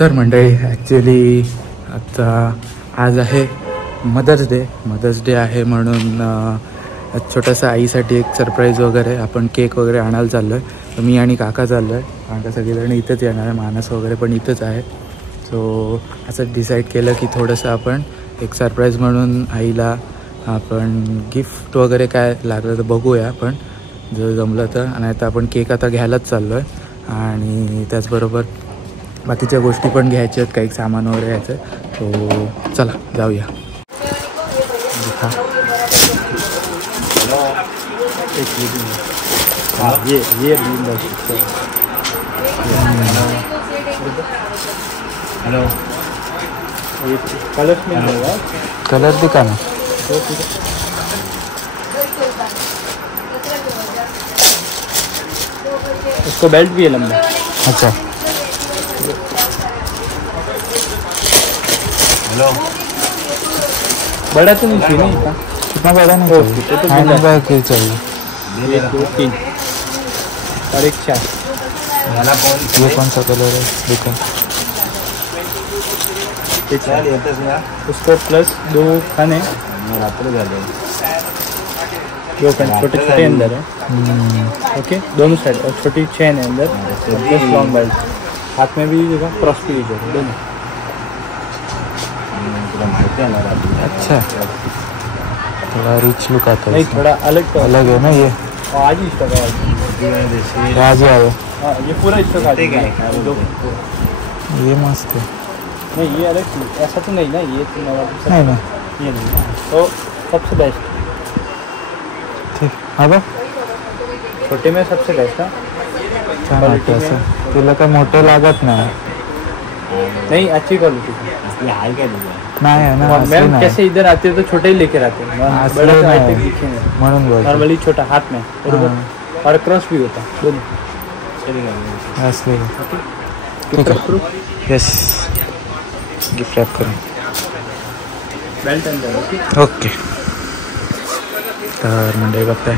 तर मंडळी ॲक्च्युली आता आज आहे मदर्स डे आहे म्हणून छोटासा आईसाठी एक सरप्राईज वगैरे आपण केक वगैरे आणायला चाललो आहे. तर मी आणि काका चाललो आहे कारण का सगळेजण इथंच येणार आहे, मानस वगैरे पण इथंच आहे. सो असं डिसाईड केलं की थोडंसं आपण एक सरप्राईज म्हणून आईला आपण गिफ्ट वगैरे काय लागलं तर बघूया, पण जर जमलं तर. आणि आता आपण केक आता घ्यायलाच चाललो आहे आणि त्याचबरोबर बाकीच्या गोष्टी पण घ्यायच्या आहेत, काही सामान वगैरे घ्यायचं आहे. सो चला जाऊया. हेलो कलर दिखा ना. उसको बेल्ट भी है लंबा. अच्छा हेलो बड़ा तो नहीं चाहिए ना, कितना बड़ा नहीं चाहिए, हैंड बैग के चाहिए. 1 2 3 और एक 4. ये कौन सा कलर है दिखा. उसको प्लस 2 खाने, 2 खाने छोटे छोटे अंदर है. ओके दोनों साइड और छोटी चेन है अंदर, प्लस लॉन्ग बेल्ट. हाथ में भी देखा क्रॉस भी है दोनों. अच्छा थोड़ा रिच लुक आता है. नहीं थोड़ा अलग तो अलग है ना ये. आज ही स्टॉक है. आज ही आया. हाँ ये पूरा स्टॉक आ गया. ये मस्त है. नहीं ये अलग ऐसा तो नहीं ना, ये तो नहीं ना ये नहीं. तो सबसे बेस्ट ठीक. अब छोटे में सबसे बेस्ट है. छान वाटतं असं. तुला काय मोठं लागत नाही. नहीं अच्छी क्वालिटी नाही आहे ना. मैम कैसे इधर आते हैं तो छोटे ही लेकर आते हैं, बड़ा तो आज तक दिखे नहीं. म्हणून बोल नॉर्मली छोटा हाथ में बरोबर, और क्रॉस भी होता दोनों. असले ठीक आहे. येस गिफ्ट रॅप करून बेल्ट अंदर. ओके. तर म्हणजे बघताय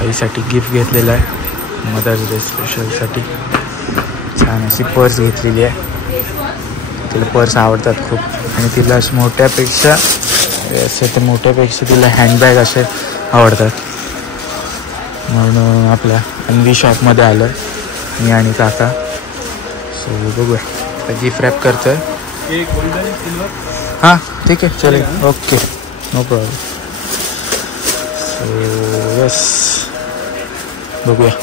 आईसाठी गिफ्ट घेतलेलं आहे मदर्स डे स्पेशलसाठी. छान अशी पर्स घेतलेली आहे. तिला पर्स आवडतात खूप आणि तिला अशी मोठ्यापेक्षा तिला हँडबॅग असे आवडतात. म्हणून आपल्या अन्वी शॉपमध्ये आलो आहे मी आणि काका. सो बघूया आता गिफ्ट रॅप करतो आहे. हां ठीक आहे चलेल. Okay no problem. So yes बघूया.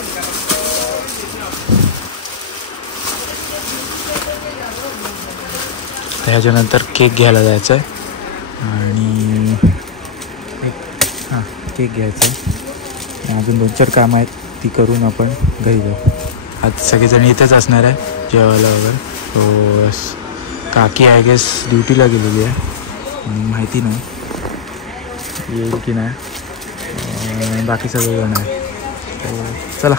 त्याच्यानंतर केक घ्यायला जायचं आहे आणि हां केक घ्यायचं आहे. अजून 2-4 कामं आहेत ती करून आपण घरी जाऊ. आज सगळेजण इथंच असणार आहे जेवायला वगैरे. सो काकी आय गेस ड्युटीला गेलेली आहे म्हणून माहिती नाही येईल की नाही. बाकी सगळेजण आहे. तर चला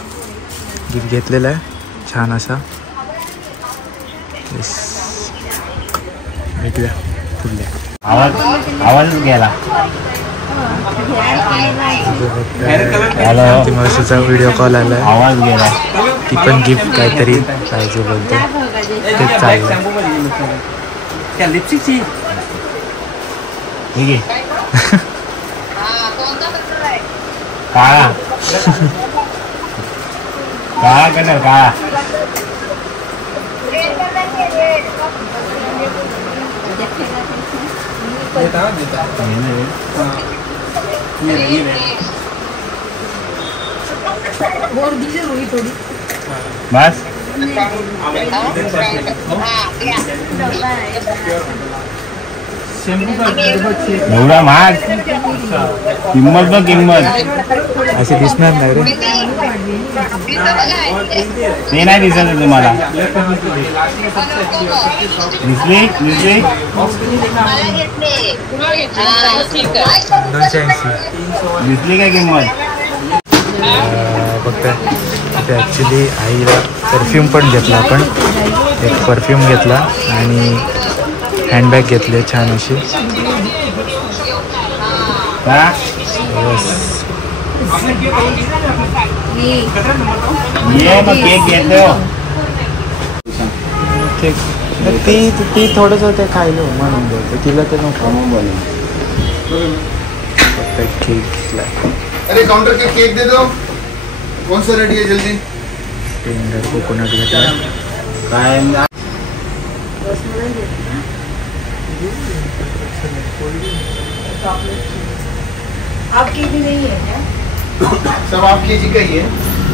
गिफ्ट घेतलेला आहे छान असा. येस भेटूया पुढल्या. आवाज गेला. ती मावशीचा व्हिडिओ कॉल आला आहे. आवाज गेला. ती पण गिफ्ट काहीतरी पाहिजे बोलते. तेच चाललं. लिपस्टिक ठीक आहे. काळा काळा कलर काळा. बस एवढा महाग. किंमत बघ किंमत अशी दिसणार नाही रे. ते नाही दिसत तुम्हाला. दिसली 280 दिसली काय किंमत. बघताय इथे ॲक्च्युली आईला परफ्यूम पण घेतला. आपण एक परफ्यूम घेतला आणि हँडबॅग घेतले छान अशी. ये मग केक घेतो. ठीक ती थोडंसं ते खायलो म्हणून बोलते, तिला ते नको केक घेतला. अरे काउंटर के केक दे दो. कौन सा रेडी है जल्दी. टेंडर कोकोनट घेतला. काय आपकी भी नहीं है क्या? सब आपकी जी का ही है.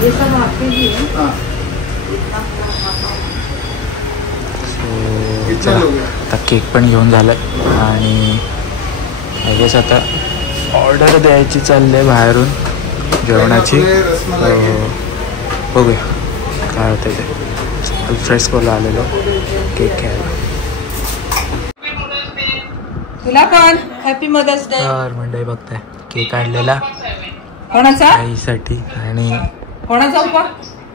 ये सब आपके भी है. हाँ. चला आता केक पण घेऊन झालं आणि लगेच आता ऑर्डर द्यायची चालली आहे बाहेरून जेवणाची. बघूया काय होतं ते. फ्रेस्कोला आलेलो केक घ्यायला. तुला पण हॅपी मदर्स डे. तर मंडळी बघताय केक आणलेला कोणाचा? आईसाठी आणि कोणाचा उपा?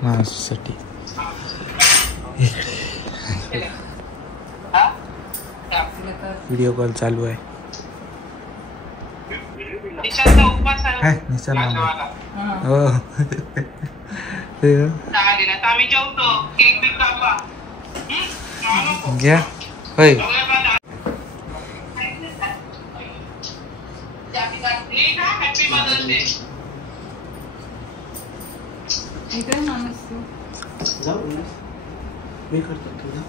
माझ्यासाठी. व्हिडिओ कॉल चालू आहे. निशान हो घ्या होय. मी करतो तुला.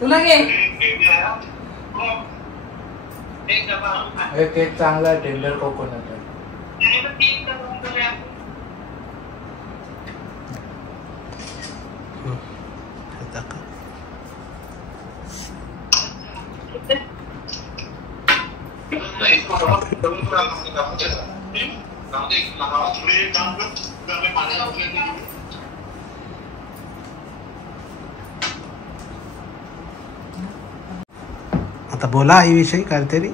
तुला घे. केक चांगला आहे. टेंडर कोकोनट आहे. आता बोला आईविषयी काहीतरी.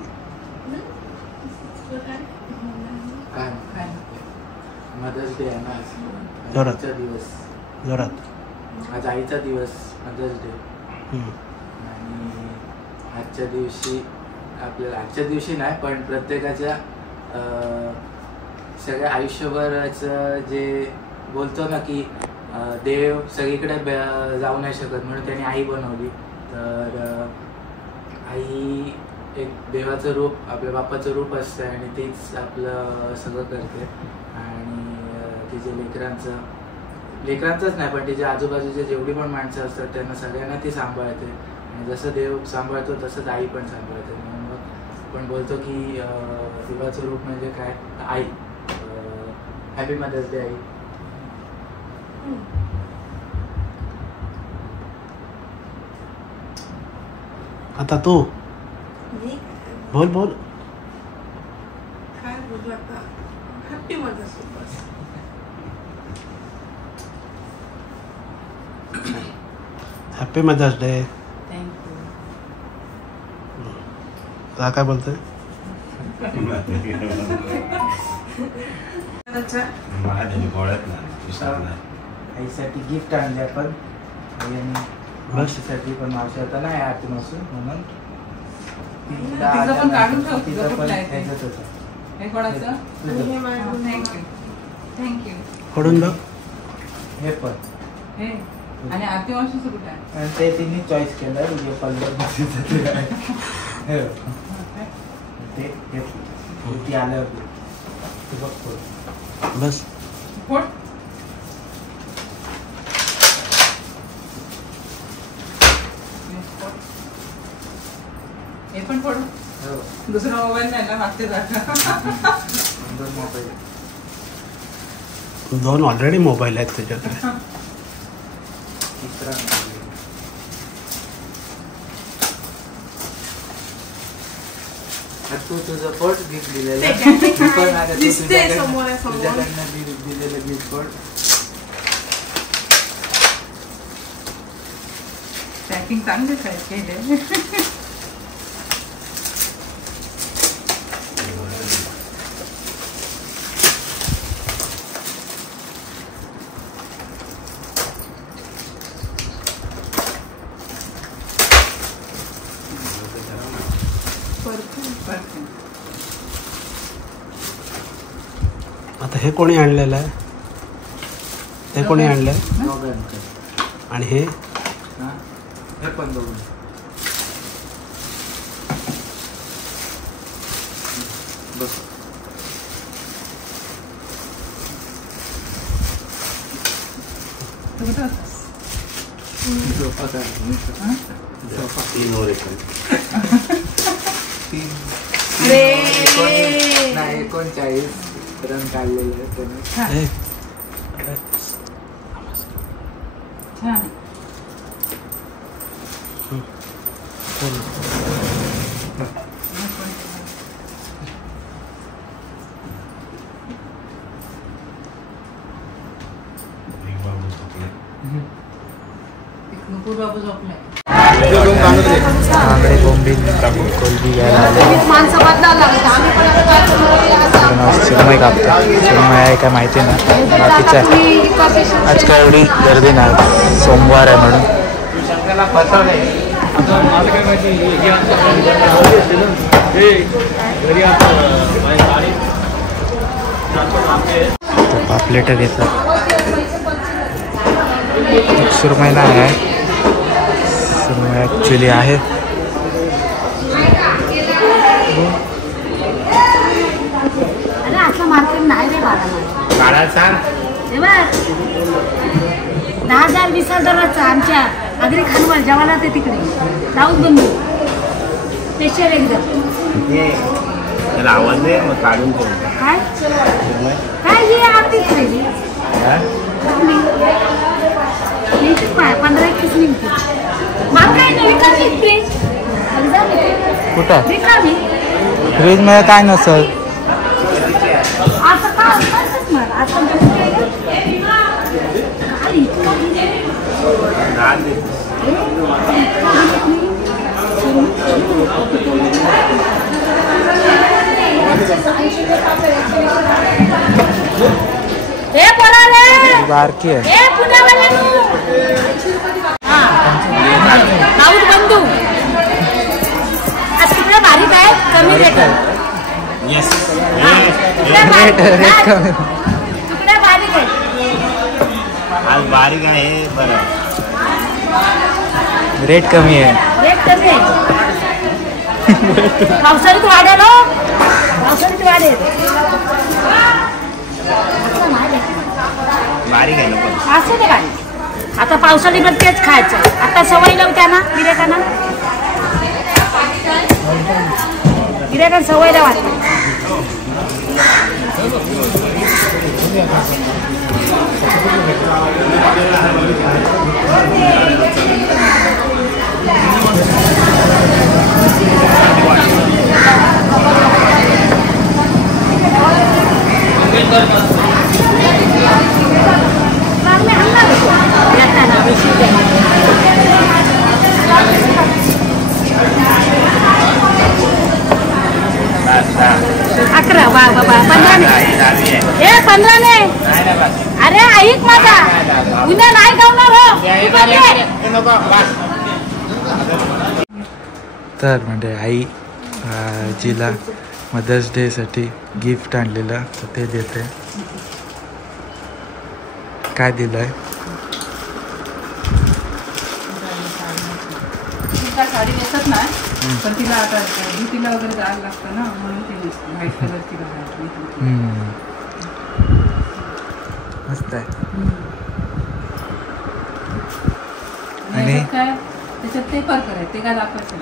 मदर्स डे आहे ना. जोरात. आजचा दिवस. जोरात. आज आईचा दिवस मदर्स डे. आणि आजच्या दिवशी आपल्याला आजच्या दिवशी नाही पण प्रत्येकाच्या सगळ्या आयुष्यभराचं जे बोलतो ना की देव सगळीकडे जाऊ नाही शकत म्हणून त्यांनी आई बनवली. तर आई एक देवाचं रूप आपल्या बाप्पाचं रूप असतं आणि तीच आपलं सगळं करते. आणि तिचे लेकरांचंच नाही पण तिच्या आजूबाजूचे जेवढी पण माणसं असतात त्यांना सगळ्यांना ती सांभाळते. आणि जसं देव सांभाळतो तसंच आई पण सांभाळते. म्हणून मग आपण बोलतो की देवाचं रूप म्हणजे काय आई. हॅपी मदर्स डे आई. आता तू बोल बोल. काय बोलू आता. Happy mother's day. Happy mother's day. Thank you. तुला काय बोलतोय. आईसाठी गिफ्ट आणले आपण. मावशीसाठी पण मावशी आता नाही आरती मावशी म्हणून तिचं पण काढून ठेव. तिचं पण ह्याच्यात होतं. हे कोणाचं? थँक्यू. थँक्यू. फोडून बघ. हे पण हे आणि आरती मावशीचं कुठे आहे? आणि ते तिने चॉईस केलं. हे पल्लव ते ती आल्यावर ते बघतो. बस फोड. हे पण फोड. दुसरा मोबाईल नाही ना मागते जागा. दोन ऑलरेडी मोबाईल आहेत त्याच्याकडे. तिसरा तू तुझं फोट गिफ्ट दिलेलं दिसते समोर तुझ्याकडनं दिलेलं गिफ्ट फोट. पॅकिंग चांगली केले. आता हे कोणी आणलेलं आहे? हे कोणी आणलंय? आणि हे पण दोघं बस. नाही 39 रन काढलेले आहे त्याने. बाबू झोपलाय. आंगडे बोंबील कोलबी घ्यायला आले. चिरमय कापतो. चिरमय आहे काय माहिती नाही. बाकीचं आहे. आज काय एवढी गर्दी नाही. सोमवार आहे म्हणून. पापलेट घेतात. सुरमई नाही आहे. सुरमई ॲक्च्युली आहे. मार्केट नाही रे बाळा सांग. 10,000 20,000 आमच्या आगरी खानवर जेवायला ते तिकडे राऊत बंधू स्पेशल एकदम. आवाज दे मग काढून काय काय हे आरतीच रे 15-21 निघते. मला काय नाही रिकामी फ्रीज. कुठं रिकामी फ्रीज मध्ये काय नसल. आता काय असंच मला आता बारकी आहे. राऊत बंधू आज तिकडे बारीक आहे कमी रेट आहे. तुकडे बारीक आहे. आज बारीक आहे बरं. रेट कमी आहे. रेट कमी आहे. पावसाळ्यात वाढेल हो. पावसाळ्यात वाढेल. बारीक आहे ना असं ते बारीक. आता पावसाळ्यामध्ये तेच खायचं. आता सवय लावत्या ना गिऱ्हाईकांना. गिऱ्हाईकांना सवयला वाटते. अकरा बाबा 15 हे 15 ने. अरे ऐक माझा उद्या नाही गावणार हो. तर म्हणजे आई आजीला मदर्स डे साठी गिफ्ट आणलेलं तर ते देते. काय दिलंय? साडी नेसत नाही पण तिला आता ड्युटीला वगैरे जायला लागतं ना म्हणून ती व्हाईट कलरची घातली. मस्त आहे. आणि काय त्याच्यात पेपर करायचं ते काय दाखवायचं.